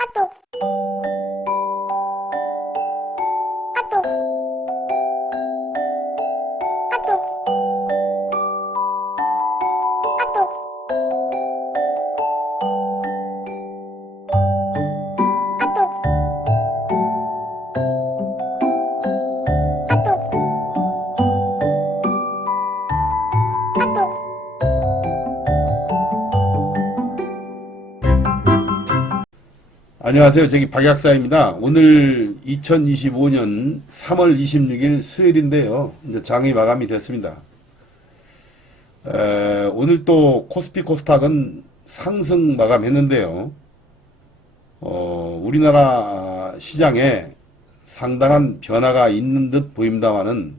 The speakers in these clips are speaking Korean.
아똑 아똑 아똑 아똑 아똑 아똑 아똑 안녕하세요. 저기 박약사입니다. 오늘 2025년 3월 26일 수요일인데요. 이제 장이 마감이 됐습니다. 오늘 또 코스피 코스닥은 상승 마감했는데요. 우리나라 시장에 상당한 변화가 있는 듯 보입니다만은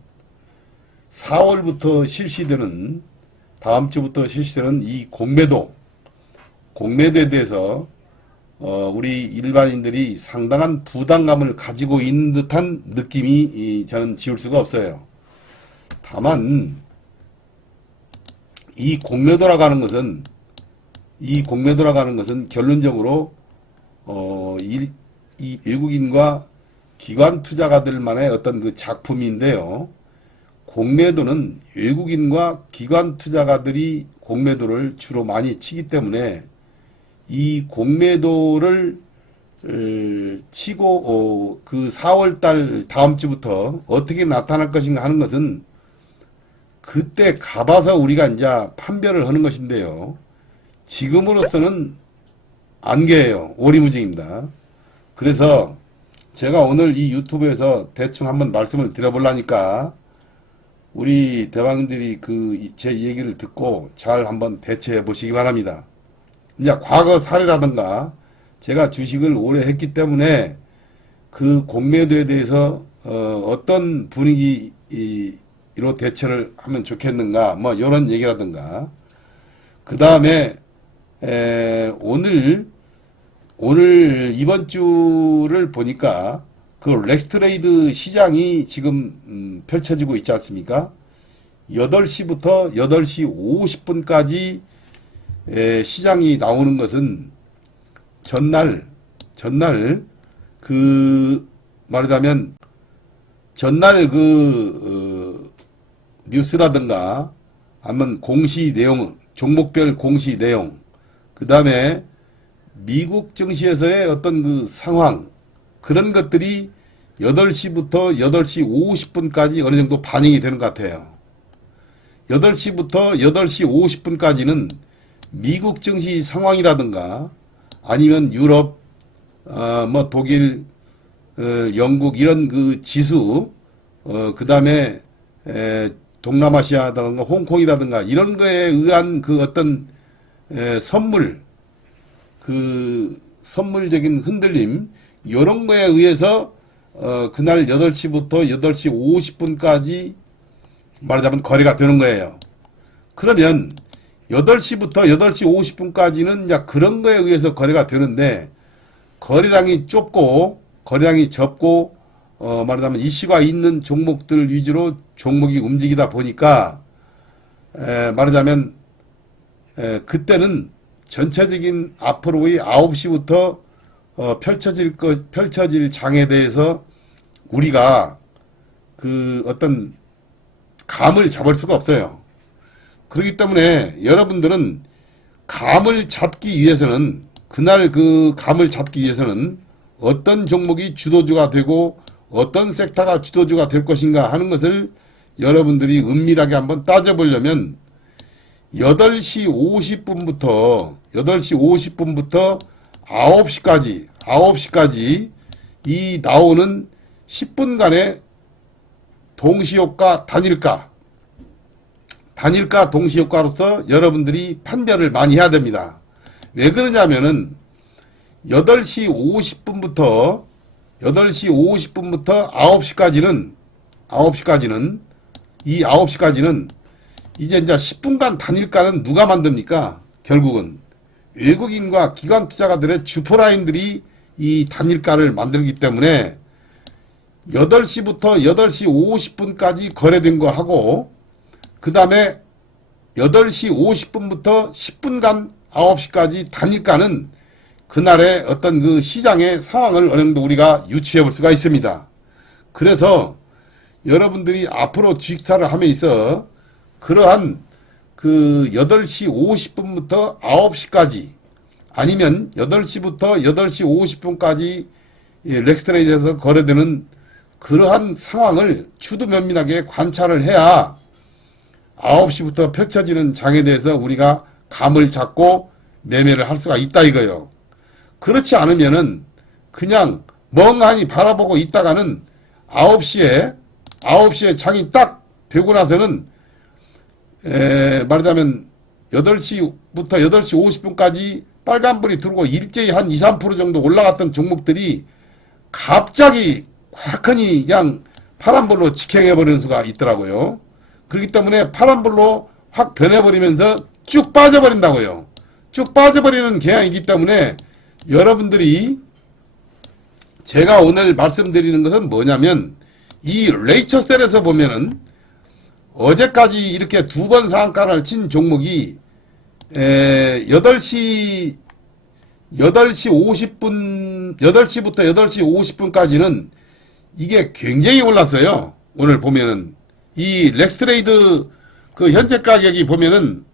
4월부터 실시되는 다음 주부터 실시되는 이 공매도에 대해서 우리 일반인들이 상당한 부담감을 가지고 있는 듯한 느낌이 저는 지울 수가 없어요. 다만 이 공매도라고 하는 것은 결론적으로 이 외국인과 기관 투자가들만의 어떤 그 작품인데요. 공매도는 외국인과 기관 투자가들이 공매도를 주로 많이 치기 때문에 이 공매도를 치고 그 4월달 다음 주부터 어떻게 나타날 것인가 하는 것은 그때 가봐서 우리가 이제 판별을 하는 것인데요. 지금으로서는 안개예요. 오리무중입니다. 그래서 제가 오늘 이 유튜브에서 대충 한번 말씀을 드려보려니까 우리 대왕들이 제 얘기를 듣고 잘 한번 대처해 보시기 바랍니다. 이제 과거 사례라든가 제가 주식을 오래 했기 때문에 그 공매도에 대해서 어떤 분위기로 대처를 하면 좋겠는가 뭐 이런 얘기라든가 그 다음에 오늘 이번 주를 보니까 그 렉스트레이드 시장이 지금 펼쳐지고 있지 않습니까? 8시부터 8시 50분까지 시장이 나오는 것은 전날 말하자면 전날 뉴스라든가 아니면 공시 내용, 종목별 공시 내용, 그 다음에 미국 증시에서의 어떤 그 상황, 그런 것들이 8시부터 8시 50분까지 어느 정도 반영이 되는 것 같아요. 8시부터 8시 50분까지는 미국 증시 상황이라든가 아니면 유럽, 뭐 독일, 영국 이런 그 지수, 그 다음에 동남아시아라든가 홍콩이라든가 이런 거에 의한 그 어떤 선물적인 흔들림 이런 거에 의해서 그날 8시부터 8시 50분까지 말하자면 거래가 되는 거예요. 그러면 8시부터 8시 50분까지는 이제 그런 거에 의해서 거래가 되는데 거래량이 좁고 거래량이 적고 말하자면 이슈가 있는 종목들 위주로 종목이 움직이다 보니까 말하자면 그때는 전체적인 앞으로의 9시부터 펼쳐질 장에 대해서 우리가 그 어떤 감을 잡을 수가 없어요. 그렇기 때문에 여러분들은 감을 잡기 위해서는 그날 그 감을 잡기 위해서는 어떤 종목이 주도주가 되고 어떤 섹터가 주도주가 될 것인가 하는 것을 여러분들이 은밀하게 한번 따져보려면 8시 50분부터 9시까지 이 나오는 10분간의 동시효과 단일가 동시효과로서 여러분들이 판별을 많이 해야 됩니다. 왜 그러냐면은 8시 50분부터 9시까지는 이 9시까지는 이제 10분간 단일가는 누가 만듭니까? 결국은 외국인과 기관 투자가들의 주포라인들이 이 단일가를 만들기 때문에 8시부터 8시 50분까지 거래된 거 하고 그 다음에 8시 50분부터 10분간 9시까지 단일가는 그날의 어떤 그 시장의 상황을 어느 정도 우리가 유추해 볼 수가 있습니다. 그래서 여러분들이 앞으로 주식사를 함에 있어 그러한 그 8시 50분부터 9시까지 아니면 8시부터 8시 50분까지 렉스트레이드에서 거래되는 그러한 상황을 추두면밀하게 관찰을 해야 9시부터 펼쳐지는 장에 대해서 우리가 감을 잡고 매매를 할 수가 있다 이거요. 그렇지 않으면은 그냥 멍하니 바라보고 있다가는 9시에 장이 딱 되고 나서는 말하자면 8시부터 8시 50분까지 빨간불이 들어오고 일제히 한 2, 3% 정도 올라갔던 종목들이 갑자기 확하니 그냥 파란불로 직행해버리는 수가 있더라고요. 그렇기 때문에 파란불로 확 변해버리면서 쭉 빠져버린다고요. 쭉 빠져버리는 경향이기 때문에 여러분들이 제가 오늘 말씀드리는 것은 뭐냐면 이 레이처셀에서 보면은 어제까지 이렇게 두 번 상한가를 친 종목이 8시부터 8시 50분까지는 이게 굉장히 올랐어요. 오늘 보면은 이 렉스트레이드 그 현재 가격이 보면은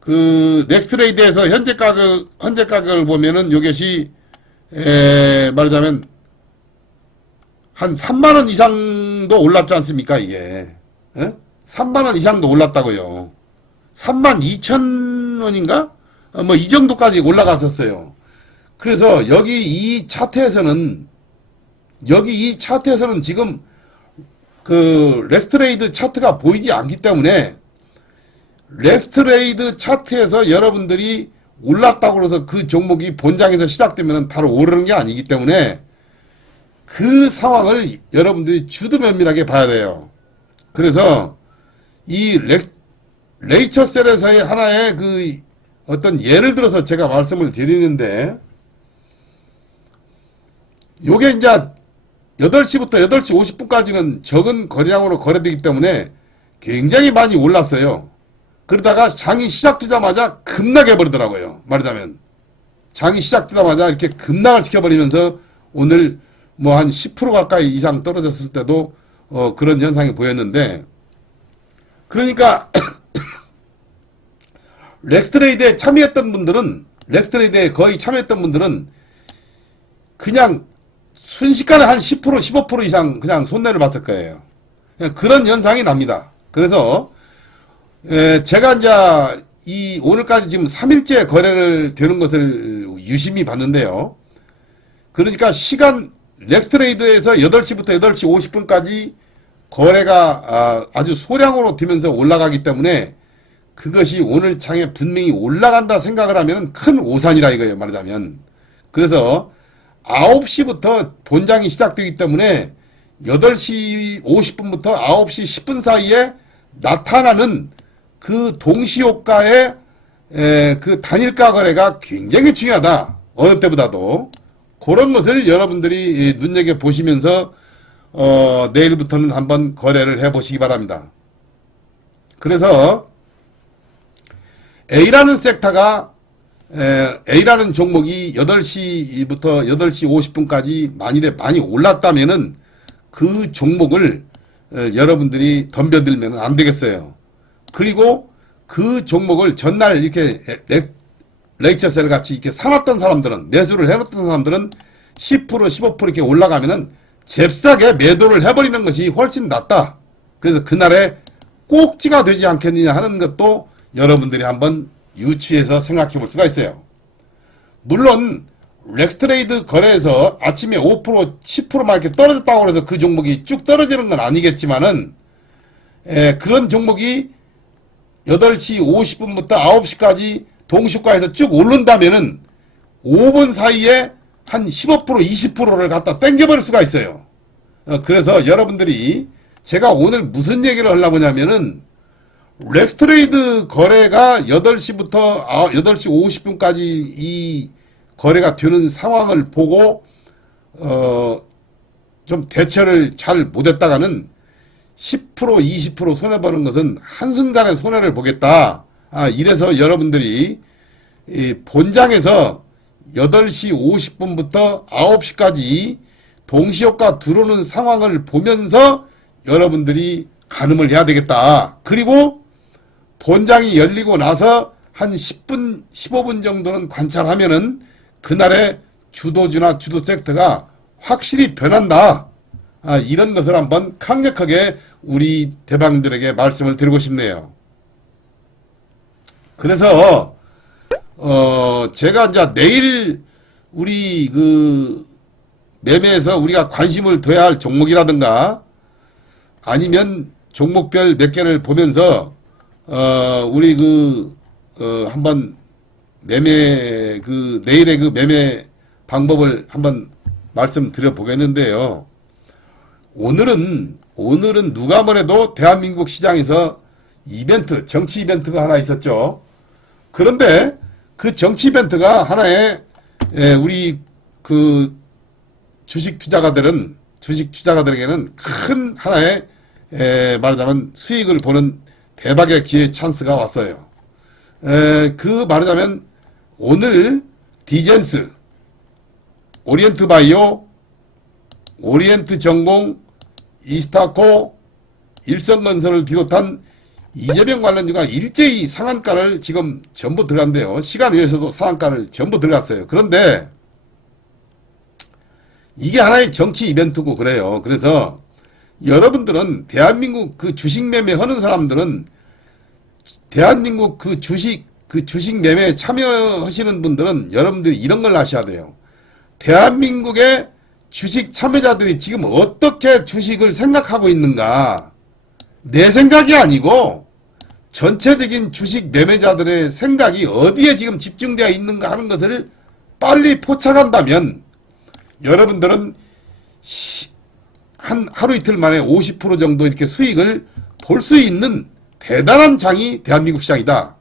그 넥스트레이드에서 현재 가격을 보면은 요것이 말하자면 한 3만원 이상도 올랐지 않습니까 이게 3만원 이상도 올랐다고요. 32,000원인가 뭐 이 정도까지 올라갔었어요. 그래서 여기 이 차트에서는 지금 그 렉스트레이드 차트가 보이지 않기 때문에 렉스트레이드 차트에서 여러분들이 올랐다고 해서 그 종목이 본장에서 시작되면 바로 오르는 게 아니기 때문에 그 상황을 여러분들이 주도면밀하게 봐야 돼요. 그래서 이 레이처셀에서의 하나의 그 어떤 예를 들어서 제가 말씀을 드리는데 요게 이제 8시부터 8시 50분까지는 적은 거래량으로 거래되기 때문에 굉장히 많이 올랐어요. 그러다가 장이 시작되자마자 급락해 버리더라고요. 말하자면 장이 시작되자마자 이렇게 급락을 시켜버리면서 오늘 뭐 한 10% 가까이 이상 떨어졌을 때도 그런 현상이 보였는데 그러니까 렉스트레이드에 참여했던 분들은 렉스트레이드에 거의 참여했던 분들은 그냥 순식간에 한 10% 15% 이상 그냥 손해를 봤을 거예요. 그런 현상이 납니다. 그래서 제가 이제 이 오늘까지 지금 3일째 거래를 되는 것을 유심히 봤는데요. 그러니까 시간 렉스트레이드에서 8시부터 8시 50분까지 거래가 아주 소량으로 되면서 올라가기 때문에 그것이 오늘 장에 분명히 올라간다 생각을 하면 큰 오산이라 이거예요. 말하자면. 그래서 9시부터 본장이 시작되기 때문에 8시 50분부터 9시 10분 사이에 나타나는 그 동시효과의 그 단일가 거래가 굉장히 중요하다. 어느 때보다도. 그런 것을 여러분들이 눈여겨보시면서 내일부터는 한번 거래를 해보시기 바랍니다. 그래서 A라는 섹터가 A라는 종목이 8시부터 8시 50분까지 만일에 많이 올랐다면은 그 종목을 여러분들이 덤벼들면 안 되겠어요. 그리고 그 종목을 전날 이렇게 레이처셀 같이 이렇게 사놨던 사람들은 매수를 해놓던 사람들은 10% 15% 이렇게 올라가면은 잽싸게 매도를 해버리는 것이 훨씬 낫다. 그래서 그날에 꼭지가 되지 않겠느냐 하는 것도 여러분들이 한번 유추해서 생각해 볼 수가 있어요. 물론 렉스트레이드 거래에서 아침에 5% 10%만 이렇게 떨어졌다고 해서 그 종목이 쭉 떨어지는 건 아니겠지만은 그런 종목이 8시 50분부터 9시까지 동시가에서 쭉 오른다면은 5분 사이에 한 15% 20%를 갖다 땡겨버릴 수가 있어요. 그래서 여러분들이 제가 오늘 무슨 얘기를 하려고 하냐면은 렉스트레이드 거래가 8시부터 8시 50분까지 이 거래가 되는 상황을 보고 좀 대처를 잘 못했다가는 10% 20% 손해보는 것은 한순간에 손해를 보겠다. 이래서 여러분들이 이 본장에서 8시 50분부터 9시까지 동시효과 들어오는 상황을 보면서 여러분들이 가늠을 해야 되겠다. 그리고 본장이 열리고 나서 한 10분, 15분 정도는 관찰하면은 그날의 주도주나 주도 섹터가 확실히 변한다. 이런 것을 한번 강력하게 우리 대방들에게 말씀을 드리고 싶네요. 그래서 제가 이제 내일 우리 그 매매에서 우리가 관심을 둬야 할 종목이라든가 아니면 종목별 몇 개를 보면서 우리 한번 매매 내일의 그 매매 방법을 한번 말씀드려 보겠는데요. 오늘은 누가 뭐래도 대한민국 시장에서 이벤트, 정치 이벤트가 하나 있었죠. 그런데 그 정치 이벤트가 하나의 우리 그 주식 투자가들에게는 큰 하나의 말하자면 수익을 보는 대박의 기회 찬스가 왔어요. 말하자면 오늘 디젠스, 오리엔트 바이오, 오리엔트 전공, 이스타코, 일성건설을 비롯한 이재명 관련주가 일제히 상한가를 지금 전부 들어간대요. 시간 외에서도 상한가를 전부 들어갔어요. 그런데 이게 하나의 정치 이벤트고 그래요. 그래서 여러분들은 대한민국 그 주식 매매 하는 사람들은 대한민국 그 주식 매매에 참여하시는 분들은 여러분들이 이런 걸 아셔야 돼요. 대한민국의 주식 참여자들이 지금 어떻게 주식을 생각하고 있는가. 내 생각이 아니고 전체적인 주식 매매자들의 생각이 어디에 지금 집중되어 있는가 하는 것을 빨리 포착한다면 여러분들은 하루 이틀 만에 50% 정도 이렇게 수익을 볼 수 있는 대단한 장이 대한민국 시장이다.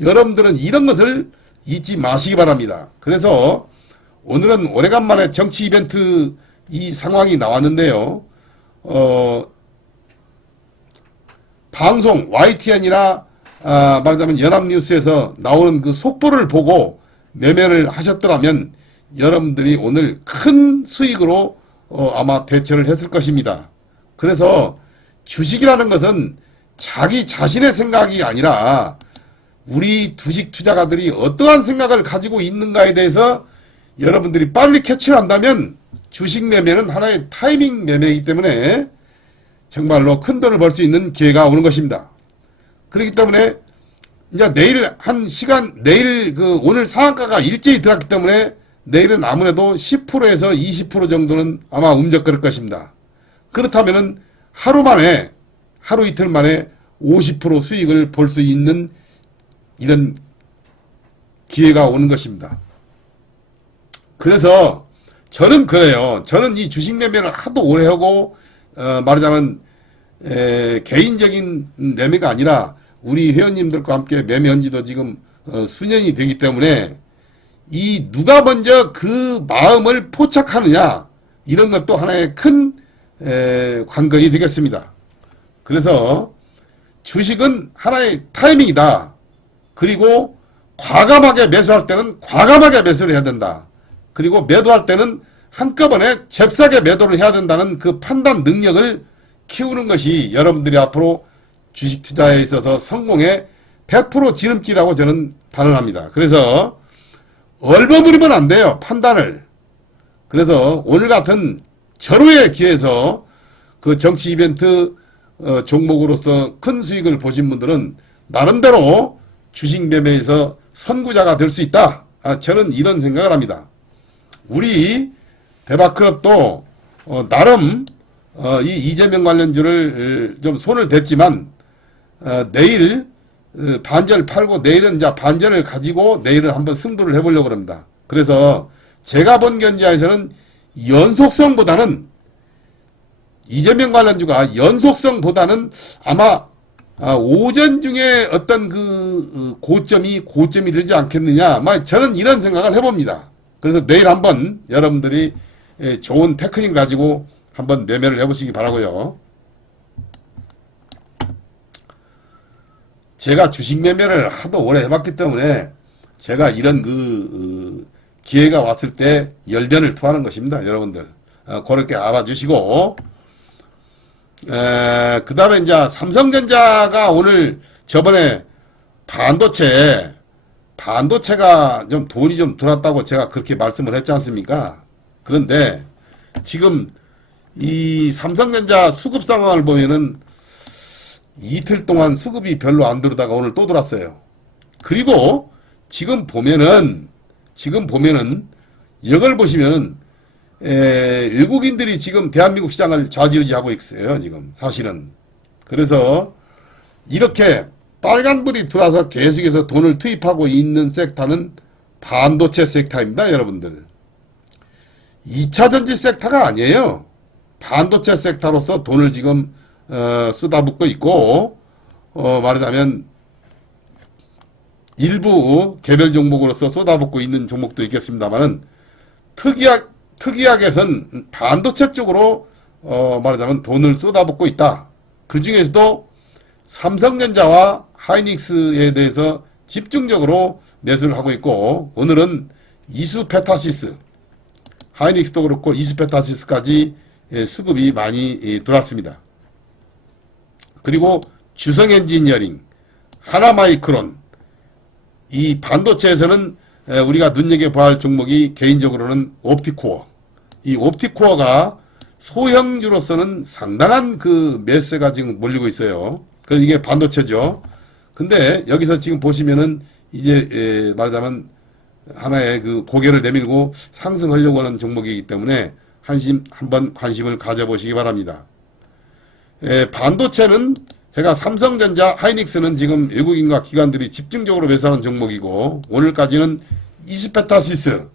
여러분들은 이런 것을 잊지 마시기 바랍니다. 그래서 오늘은 오래간만에 정치 이벤트 이 상황이 나왔는데요. 방송 YTN이나 말하자면 연합뉴스에서 나오는 그 속보를 보고 매매를 하셨더라면 여러분들이 오늘 큰 수익으로 아마 대처를 했을 것입니다. 그래서 주식이라는 것은 자기 자신의 생각이 아니라 우리 주식 투자가들이 어떠한 생각을 가지고 있는가에 대해서 여러분들이 빨리 캐치를 한다면 주식 매매는 하나의 타이밍 매매이기 때문에 정말로 큰 돈을 벌 수 있는 기회가 오는 것입니다. 그렇기 때문에 이제 내일 내일 오늘 상한가가 일제히 들어갔기 때문에 내일은 아무래도 10%에서 20% 정도는 아마 움직일 것입니다. 그렇다면은 하루 이틀 만에 50% 수익을 볼 수 있는 이런 기회가 오는 것입니다. 그래서 저는 그래요. 저는 이 주식 매매를 하도 오래 하고 말하자면 개인적인 매매가 아니라 우리 회원님들과 함께 매매한 지도 지금 수년이 되기 때문에 이 누가 먼저 그 마음을 포착하느냐 이런 것도 하나의 큰 관건이 되겠습니다. 그래서 주식은 하나의 타이밍이다. 그리고 과감하게 매수할 때는 과감하게 매수를 해야 된다. 그리고 매도할 때는 한꺼번에 잽싸게 매도를 해야 된다는 그 판단 능력을 키우는 것이 여러분들이 앞으로 주식 투자에 있어서 성공의 100% 지름길이라고 저는 단언합니다. 그래서 얼버무리면 안 돼요. 판단을. 그래서 오늘 같은 절호의 기회에서 그 정치 이벤트 종목으로서 큰 수익을 보신 분들은 나름대로 주식 매매에서 선구자가 될 수 있다. 저는 이런 생각을 합니다. 우리 대박클럽도 나름 이 이재명 관련주를 좀 손을 댔지만 내일 반절 팔고 내일은 이제 반절을 가지고 내일은 한번 승부를 해보려고 합니다. 그래서 제가 본 견지하에서는 연속성보다는 이재명 관련주가 연속성보다는 아마 오전 중에 어떤 그 고점이 되지 않겠느냐. 아마 저는 이런 생각을 해봅니다. 그래서 내일 한번 여러분들이 좋은 테크닉 가지고 한번 매매를 해보시기 바라고요. 제가 주식 매매를 하도 오래 해봤기 때문에 제가 이런 기회가 왔을 때 열변을 토하는 것입니다. 여러분들. 그렇게 알아주시고, 그 다음에 이제 삼성전자가 오늘 저번에 반도체가 좀 돈이 좀 들어왔다고 제가 그렇게 말씀을 했지 않습니까? 그런데 지금 이 삼성전자 수급 상황을 보면은 이틀 동안 수급이 별로 안 들어다가 오늘 또 들어왔어요. 그리고 지금 보면은 이걸 보시면은 외국인들이 지금 대한민국 시장을 좌지우지하고 있어요. 지금 사실은. 그래서 이렇게 빨간불이 들어와서 계속해서 돈을 투입하고 있는 섹터는 반도체 섹터입니다. 여러분들. 2차전지 섹터가 아니에요. 반도체 섹터로서 돈을 지금 쏟아붓고 있고, 말하자면 일부 개별 종목으로서 쏟아붓고 있는 종목도 있겠습니다만은 특이하게선 반도체 쪽으로 말하자면 돈을 쏟아붓고 있다. 그 중에서도 삼성전자와 하이닉스에 대해서 집중적으로 매수를 하고 있고, 오늘은 이수페타시스, 하이닉스도 그렇고 이수페타시스까지 수급이 많이 들어왔습니다. 그리고 주성엔지니어링, 하나마이크론, 이 반도체에서는 우리가 눈여겨봐야 할 종목이 개인적으로는 옵티코어. 이 옵티코어가 소형주로서는 상당한 매수세가 지금 몰리고 있어요. 그래서 이게 반도체죠. 근데 여기서 지금 보시면은 이제 말하자면 하나의 고개를 내밀고 상승하려고 하는 종목이기 때문에 한번 관심을 가져보시기 바랍니다. 반도체는 제가 삼성전자, 하이닉스는 지금 외국인과 기관들이 집중적으로 매수하는 종목이고, 오늘까지는 이스페타시스,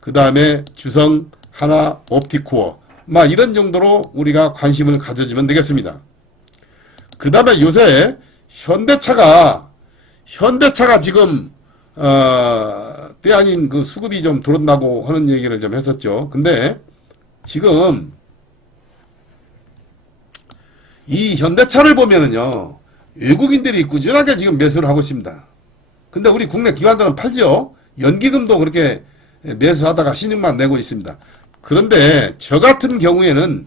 그 다음에 주성, 하나, 옵티코어, 이런 정도로 우리가 관심을 가져주면 되겠습니다. 그 다음에 요새 현대차가 지금 때 아닌 수급이 좀 들어온다고 하는 얘기를 좀 했었죠. 근데 지금 이 현대차를 보면은요, 외국인들이 꾸준하게 지금 매수를 하고 있습니다. 근데 우리 국내 기관들은 팔죠. 연기금도 그렇게 매수하다가 신용만 내고 있습니다. 그런데 저 같은 경우에는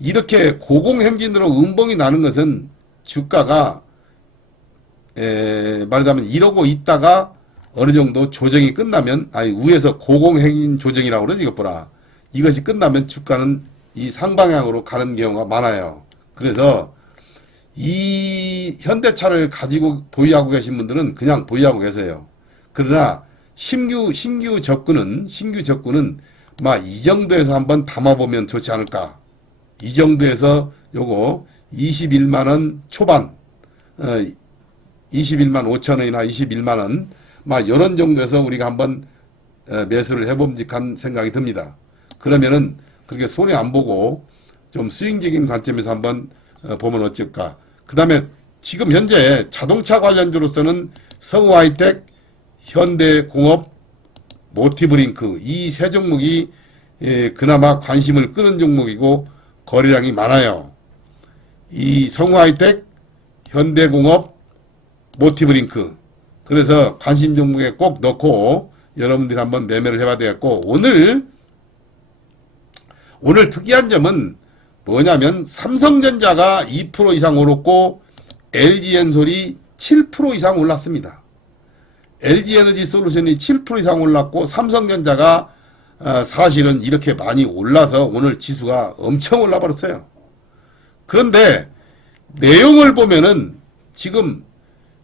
이렇게 고공행진으로 음봉이 나는 것은 주가가 말하자면 이러고 있다가 어느 정도 조정이 끝나면, 위에서 고공행진 조정이라고 그러지, 이것이 끝나면 주가는 이 상방향으로 가는 경우가 많아요. 그래서 이 현대차를 가지고 보유하고 계신 분들은 그냥 보유하고 계세요. 그러나 신규 접근은 이 정도에서 한번 담아보면 좋지 않을까. 이 정도에서 요거 21만원 초반, 21만 5천원이나 21만원, 요런 정도에서 우리가 한번 매수를 해봄직한 생각이 듭니다. 그러면은 그렇게 손해 안 보고 좀 스윙적인 관점에서 한번 보면 어쩔까. 그 다음에 지금 현재 자동차 관련주로서는 성우하이텍, 현대공업, 모티브링크, 이 세 종목이 그나마 관심을 끄는 종목이고 거래량이 많아요. 이 성우하이텍, 현대공업, 모티브링크, 그래서 관심 종목에 꼭 넣고 여러분들이 한번 매매를 해봐야 되겠고, 오늘 특이한 점은 뭐냐면 삼성전자가 2% 이상 오르고 LG엔솔이 7% 이상 올랐습니다. LG에너지솔루션이 7% 이상 올랐고, 삼성전자가 사실은 이렇게 많이 올라서 오늘 지수가 엄청 올라버렸어요. 그런데 내용을 보면은 지금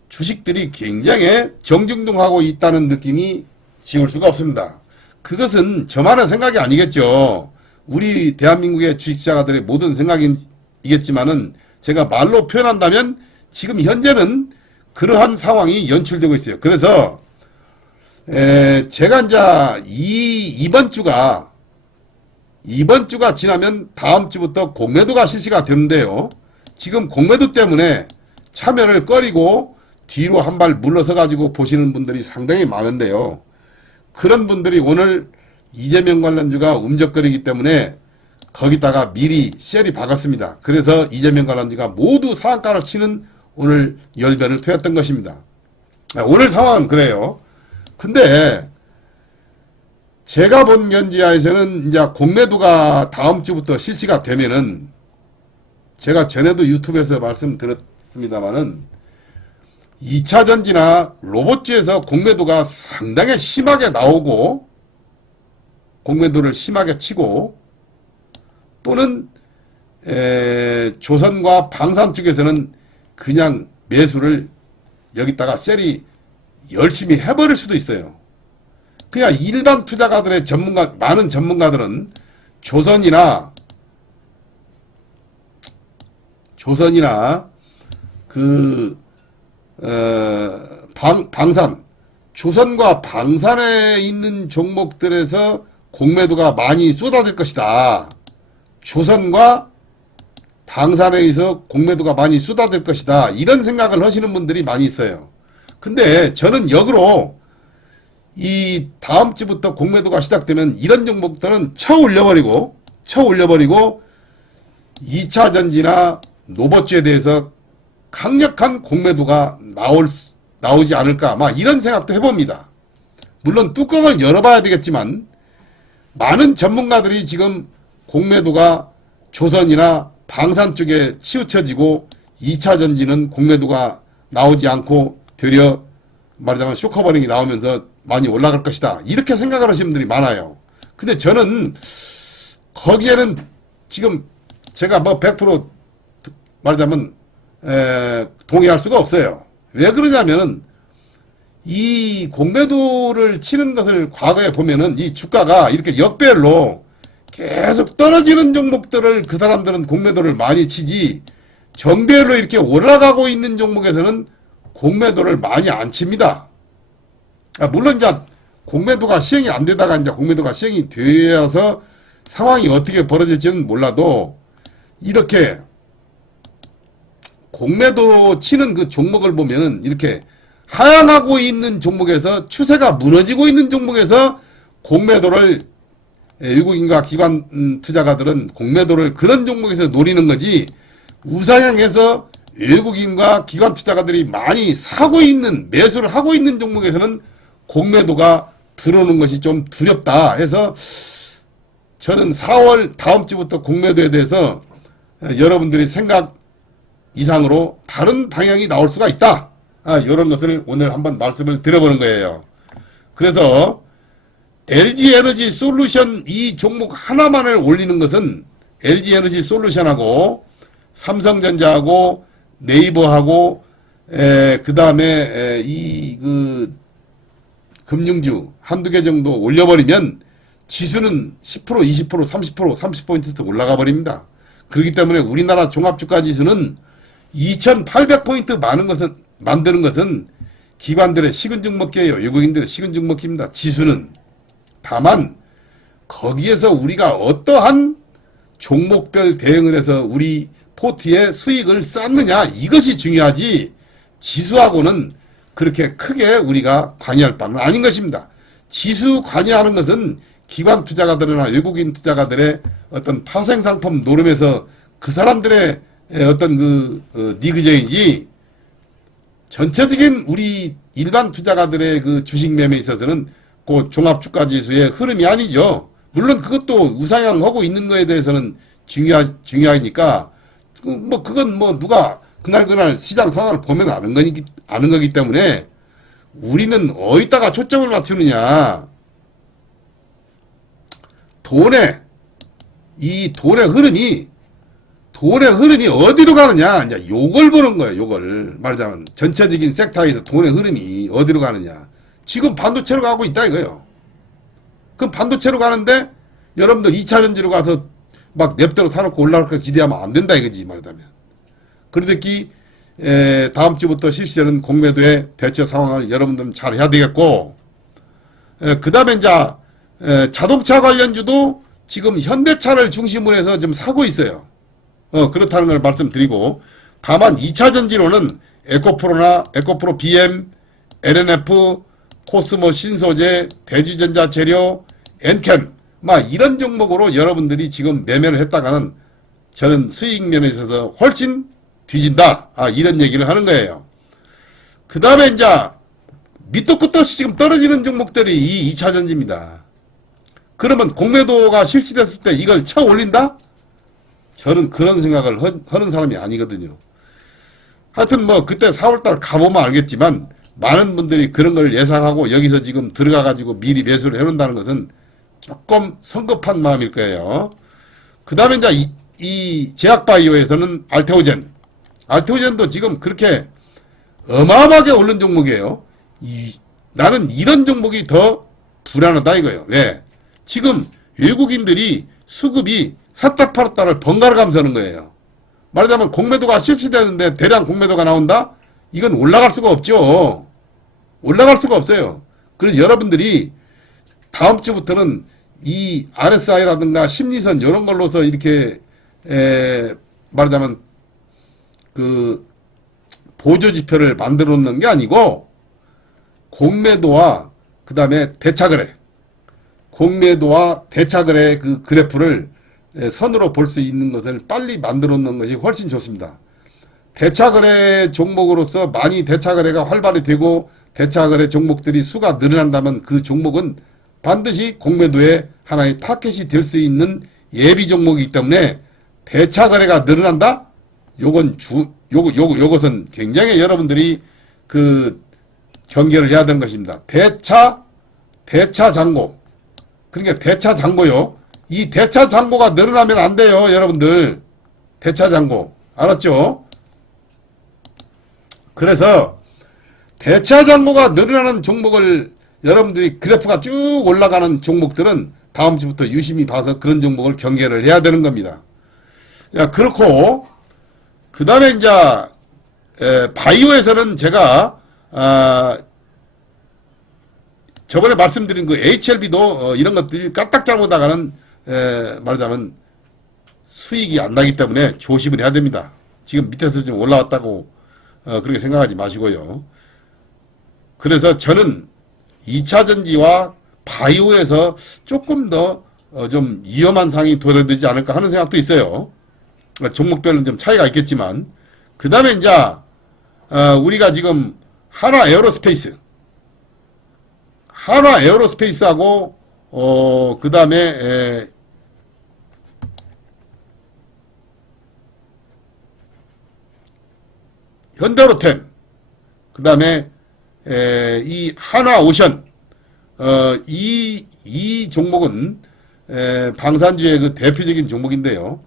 주식들이 굉장히 정중동하고 있다는 느낌이 지울 수가 없습니다. 그것은 저만의 생각이 아니겠죠. 우리 대한민국의 주식시장가들의 모든 생각이겠지만은 제가 말로 표현한다면 지금 현재는 그러한 상황이 연출되고 있어요. 그래서 제가 이제 이번 주가 지나면 다음 주부터 공매도가 실시가 되는데요. 지금 공매도 때문에 참여를 꺼리고 뒤로 한 발 물러서 가지고 보시는 분들이 상당히 많은데요. 그런 분들이 오늘 이재명 관련주가 움직거리기 때문에 거기다가 미리 셀이 박았습니다. 그래서 이재명 관련주가 모두 상한가를 치는 오늘 열변을 토했던 것입니다. 오늘 상황은 그래요. 근데 제가 본 견지하에서는 이제 공매도가 다음 주부터 실시가 되면은 제가 전에도 유튜브에서 말씀드렸습니다만은 2차 전지나 로봇주에서 공매도가 상당히 심하게 나오고 공매도를 심하게 치고 또는 조선과 방산 쪽에서는 그냥 매수를 여기다가 셀이 열심히 해버릴 수도 있어요. 그냥 일반 투자가들의 많은 전문가들은 조선이나 방산, 조선과 방산에 있는 종목들에서 공매도가 많이 쏟아질 것이다. 조선과 방산에 의해서 공매도가 많이 쏟아질 것이다. 이런 생각을 하시는 분들이 많이 있어요. 근데 저는 역으로 이 다음 주부터 공매도가 시작되면 이런 종목들은 쳐 올려버리고 2차 전지나 노버주에 대해서 강력한 공매도가 나오지 않을까 막 이런 생각도 해봅니다. 물론 뚜껑을 열어봐야 되겠지만 많은 전문가들이 지금 공매도가 조선이나 방산 쪽에 치우쳐지고 2차 전지는 공매도가 나오지 않고 되려 말하자면 쇼커버링이 나오면서 많이 올라갈 것이다. 이렇게 생각을 하시는 분들이 많아요. 근데 저는 거기에는 지금 제가 뭐 100% 말하자면 동의할 수가 없어요. 왜 그러냐면은 이 공매도를 치는 것을 과거에 보면은 이 주가가 이렇게 역배열로 계속 떨어지는 종목들을 그 사람들은 공매도를 많이 치지 정배열로 이렇게 올라가고 있는 종목에서는 공매도를 많이 안 칩니다. 물론 이제 공매도가 시행이 안 되다가 이제 공매도가 시행이 되어서 상황이 어떻게 벌어질지는 몰라도 이렇게 공매도 치는 그 종목을 보면은 이렇게 하향하고 있는 종목에서 추세가 무너지고 있는 종목에서 공매도를 외국인과 기관 투자가들은 공매도를 그런 종목에서 노리는 거지 우상향해서 외국인과 기관 투자가들이 많이 사고 있는 매수를 하고 있는 종목에서는 공매도가 들어오는 것이 좀 두렵다 해서 저는 4월 다음 주부터 공매도에 대해서 여러분들이 생각 이상으로 다른 방향이 나올 수가 있다. 이런 것을 오늘 한번 말씀을 드려보는 거예요. 그래서 LG에너지 솔루션 이 종목 하나만을 올리는 것은 LG에너지 솔루션하고 삼성전자하고 네이버하고 그 다음에 금융주 한두 개 정도 올려버리면 지수는 10%, 20%, 30%, 30포인트 올라가 버립니다. 그렇기 때문에 우리나라 종합주가 지수는 2800포인트 만드는 것은 기관들의 식은죽 먹기예요. 외국인들의 식은죽 먹기입니다. 지수는. 다만 거기에서 우리가 어떠한 종목별 대응을 해서 우리 포트에 수익을 쌓느냐 이것이 중요하지 지수하고는 그렇게 크게 우리가 관여할 바는 아닌 것입니다. 지수 관여하는 것은 기관 투자가들이나 외국인 투자가들의 어떤 파생상품 노름에서 그 사람들의 어떤 니그제이지 전체적인 우리 일반 투자가들의 그 주식 매매에 있어서는 그 종합주가지수의 흐름이 아니죠. 물론 그것도 우상향하고 있는 거에 대해서는 중요하니까 그건 누가 그날 시장 상황을 보면 아는 거기 때문에 우리는 어디다가 초점을 맞추느냐. 돈의 흐름이 어디로 가느냐. 이제 요걸 보는 거예요. 요걸 말하자면 전체적인 섹터에서 돈의 흐름이 어디로 가느냐. 지금 반도체로 가고 있다 이거예요. 그럼 반도체로 가는데 여러분들 2차 전지로 가서 막 냅대로 사놓고 올라갈 걸 기대하면 안 된다 이거지 말하자면. 그러듯이 다음 주부터 실시하는 공매도의 대처 상황을 여러분들은 잘 해야 되겠고 그 다음에 이제 자동차 관련주도 지금 현대차를 중심으로 해서 좀 사고 있어요. 그렇다는 걸 말씀드리고 다만 2차 전지로는 에코프로나 에코프로 BM, LNF, 코스모 신소재, 대주전자 재료, 엔캠 이런 종목으로 여러분들이 지금 매매를 했다가는 저는 수익 면에 있어서 훨씬 뒤진다. 이런 얘기를 하는 거예요. 그 다음에 이제 밑도 끝도 없이 지금 떨어지는 종목들이 이 2차전지입니다. 그러면 공매도가 실시됐을 때 이걸 쳐 올린다? 저는 그런 생각을 하는 사람이 아니거든요. 하여튼 뭐 그때 4월달 가보면 알겠지만 많은 분들이 그런 걸 예상하고 여기서 지금 들어가가지고 미리 매수를 해놓는다는 것은 조금 성급한 마음일 거예요. 그 다음에 이제 이 제약바이오에서는 알테오젠도 지금 그렇게 어마어마하게 오른 종목이에요. 나는 이런 종목이 더 불안하다 이거예요. 왜? 지금 외국인들이 수급이 샀다 팔았다를 번갈아 가면서 하는 거예요. 말하자면 공매도가 실시되는데 대량 공매도가 나온다? 이건 올라갈 수가 없죠. 올라갈 수가 없어요. 그래서 여러분들이 다음 주부터는 이 RSI라든가 심리선 이런 걸로서 이렇게 말하자면 그 보조지표를 만들어 놓는 게 아니고 공매도와 그 다음에 대차거래 공매도와 대차거래 그 그래프를 선으로 볼 수 있는 것을 빨리 만들어 놓는 것이 훨씬 좋습니다. 대차거래 종목으로서 많이 대차거래가 활발히 되고 대차거래 종목들이 수가 늘어난다면 그 종목은 반드시 공매도의 하나의 타켓이 될 수 있는 예비 종목이기 때문에 대차거래가 늘어난다? 요것은 굉장히 여러분들이 그 경계를 해야 되는 것입니다. 대차장고. 그러니까 대차장고요. 이 대차장고가 늘어나면 안 돼요, 여러분들. 대차장고. 알았죠? 그래서 대차장고가 늘어나는 종목을 여러분들이 그래프가 쭉 올라가는 종목들은 다음 주부터 유심히 봐서 그런 종목을 경계를 해야 되는 겁니다. 야, 그렇고 그 다음에 이제 바이오에서는 제가 저번에 말씀드린 그 HLB도 이런 것들이 까딱 잘못하가는 말하자면 수익이 안 나기 때문에 조심을 해야 됩니다. 지금 밑에서 좀 올라왔다고 그렇게 생각하지 마시고요. 그래서 저는 2차전지와 바이오에서 조금 더 좀 위험한 상황이 도래되지 않을까 하는 생각도 있어요. 종목별은 좀 차이가 있겠지만 그 다음에 이제 우리가 지금 하나 에어로스페이스하고 그 다음에 현대로템 그 다음에 이 하나오션 이 종목은 방산주의 그 대표적인 종목인데요.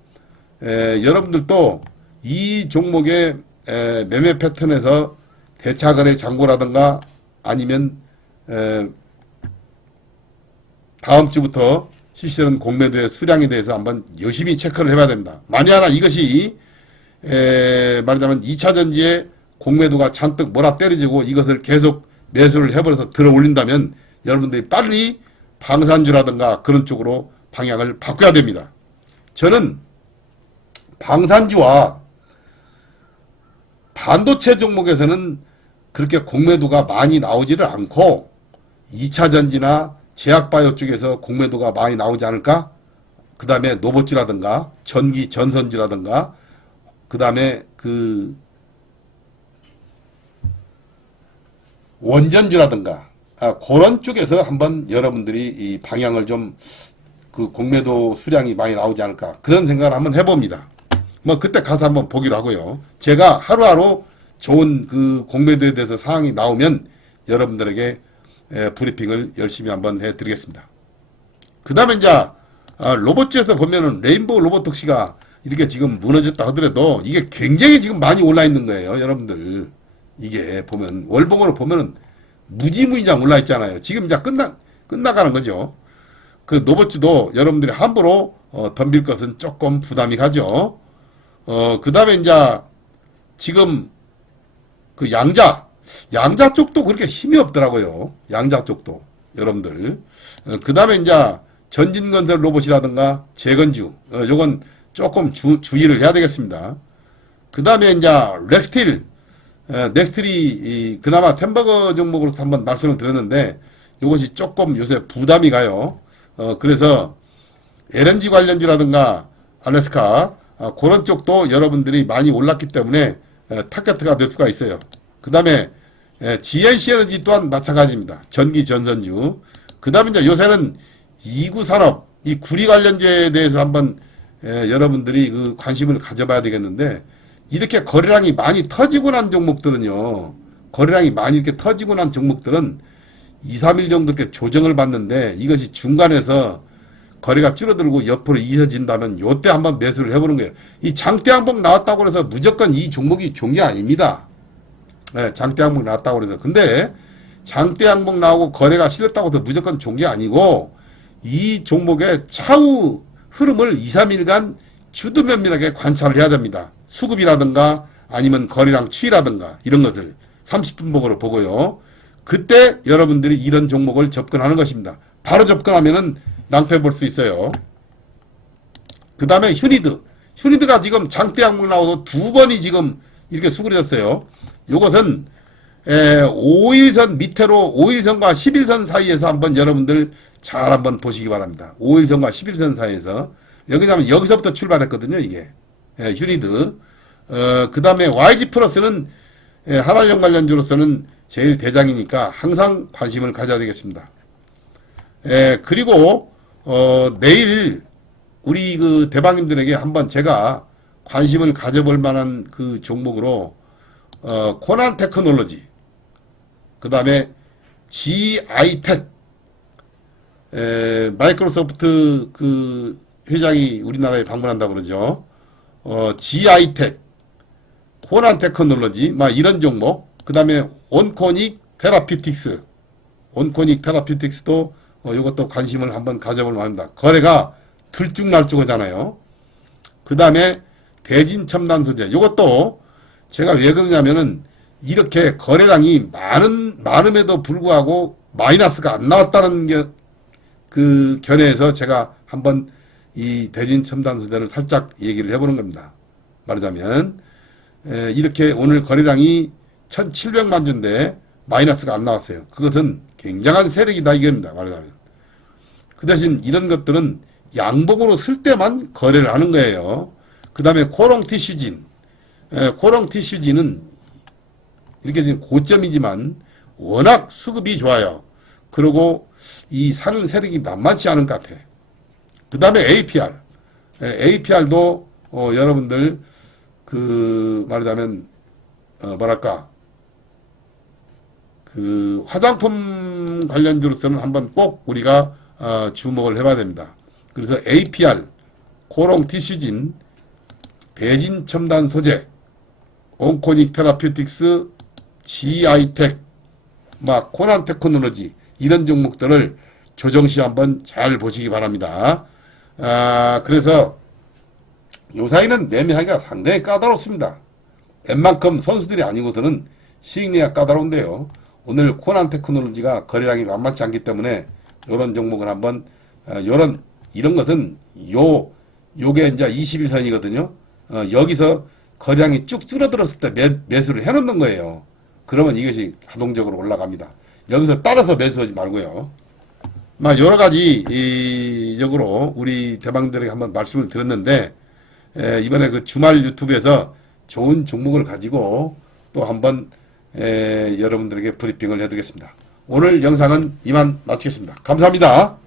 여러분들도 이 종목의 매매 패턴에서 대차거래 잔고라든가 아니면 다음 주부터 실시되는 공매도의 수량에 대해서 한번 열심히 체크를 해봐야 됩니다. 만약에 이것이 말하자면 2차전지의 공매도가 잔뜩 몰아 때려지고 이것을 계속 매수를 해버려서 들어 올린다면 여러분들이 빨리 방산주라든가 그런 쪽으로 방향을 바꿔야 됩니다. 저는 방산주와 반도체 종목에서는 그렇게 공매도가 많이 나오지를 않고 2차전지나 제약바이오 쪽에서 공매도가 많이 나오지 않을까? 그 다음에 노보지라든가 전선지라든가 그 다음에 그 원전지라든가 그런 쪽에서 한번 여러분들이 이 방향을 좀 그 공매도 수량이 많이 나오지 않을까 그런 생각을 한번 해봅니다. 뭐 그때 가서 한번 보기로 하고요. 제가 하루하루 좋은 그 공매도에 대해서 사항이 나오면 여러분들에게 브리핑을 열심히 한번 해드리겠습니다. 그 다음에 이제 로봇주에서 보면은 레인보우 로보톡시가 이렇게 지금 무너졌다 하더라도 이게 굉장히 지금 많이 올라 있는 거예요, 여러분들. 이게 보면 월봉으로 보면은 무지무지장 올라 있잖아요. 지금 이제 끝나가는 거죠. 그 노봇주도 여러분들이 함부로 덤빌 것은 조금 부담이 가죠. 그 다음에 이제 지금 그 양자 쪽도 그렇게 힘이 없더라고요. 양자 쪽도 여러분들. 그 다음에 이제 전진건설 로봇이라든가 재건주 요건 조금 주의를 해야 되겠습니다. 그 다음에 이제 넥스틸이 그나마 템버거 종목으로서 한번 말씀을 드렸는데 이것이 조금 요새 부담이 가요. 그래서 LNG 관련주라든가 알래스카 그런 쪽도 여러분들이 많이 올랐기 때문에 타겟가 될 수가 있어요. 그 다음에 GNC 에너지 또한 마찬가지입니다. 전기 전선주. 그 다음에 이제 요새는 2구 산업, 이 구리 관련주에 대해서 한번 여러분들이 그 관심을 가져봐야 되겠는데, 이렇게 거래량이 많이 터지고 난 종목들은요, 거래량이 많이 이렇게 터지고 난 종목들은 2, 3일 정도 이렇게 조정을 받는데, 이것이 중간에서 거래가 줄어들고 옆으로 이어진다면 요때 한번 매수를 해보는 거예요. 이 장대 항목 나왔다고 해서 무조건 이 종목이 좋은 게 아닙니다. 장대 항목 나왔다고 해서. 근데 장대 항목 나오고 거래가 실렸다고 해서 무조건 좋은 게 아니고, 이 종목의 차후 흐름을 2, 3일간 주도 면밀하게 관찰을 해야 됩니다. 수급이라든가 아니면 거래량 추이라든가 이런 것을 30분봉으로 보고요. 그때 여러분들이 이런 종목을 접근하는 것입니다. 바로 접근하면은 낭패 볼 수 있어요. 그 다음에 휴니드가 지금 장대 항목 나와서 2번이 지금 이렇게 수그려졌어요. 요것은 5일선 밑으로 5일선과 11선 사이에서 한번 여러분들 잘 한번 보시기 바랍니다. 5일선과 11선 사이에서 여기서부터 출발했거든요. 이게 휴니드. 그 다음에 YG 플러스는 한알령 관련주로서는 제일 대장이니까 항상 관심을 가져야 되겠습니다. 그리고 내일 우리 그 대방님들에게 한번 제가 관심을 가져볼 만한 그 종목으로 코난 테크놀로지, 그 다음에 GI텍, 마이크로소프트 그 회장이 우리나라에 방문한다고 그러죠. GI텍, 코난 테크놀로지, 막 이런 종목, 그 다음에 온코닉 테라피틱스, 온코닉 테라피틱스도 이것도 관심을 한번 가져볼 만합니다. 거래가 들쭉날쭉하잖아요. 그 다음에 대진 첨단 소재, 이것도 제가 왜 그러냐면은 이렇게 거래량이 많음에도 불구하고 마이너스가 안 나왔다는 그 견해에서 제가 한번 이 대진 첨단 소재를 살짝 얘기를 해보는 겁니다. 말하자면 이렇게 오늘 거래량이 1700만 주인데 마이너스가 안 나왔어요. 그것은 굉장한 세력이다 이겁니다. 말하자면. 그 대신 이런 것들은 양봉으로 쓸 때만 거래를 하는 거예요. 그 다음에 코롱 티슈진, 코롱 티슈진은 이렇게 지금 고점이지만 워낙 수급이 좋아요. 그리고 이 사는 세력이 만만치 않은 것 같아. 그 다음에 APR도 여러분들 그 말하자면 뭐랄까 그 화장품 관련주로서는 한번 꼭 우리가 주목을 해봐야 됩니다. 그래서 APR, 코롱 티슈진, 대진 첨단 소재, 온코닉 테라피틱스, GI텍, 막 코난 테크놀로지 이런 종목들을 조정시 한번 잘 보시기 바랍니다. 그래서 요 사이는 매매하기가 상당히 까다롭습니다. 웬만큼 선수들이 아니고서는 수익내가 까다로운데요. 오늘 코난 테크놀로지가 거래량이 만만치 않기 때문에 요런 종목을 한번 이런 것은 요게 이제 21선이거든요. 여기서 거래량이 쭉 줄어들었을 때 매수를 해놓는 거예요. 그러면 이것이 자동적으로 올라갑니다. 여기서 따라서 매수하지 말고요. 막 여러 가지 적으로 우리 대방들에게 한번 말씀을 드렸는데 이번에 그 주말 유튜브에서 좋은 종목을 가지고 또 한번 여러분들에게 브리핑을 해드리겠습니다. 오늘 영상은 이만 마치겠습니다. 감사합니다.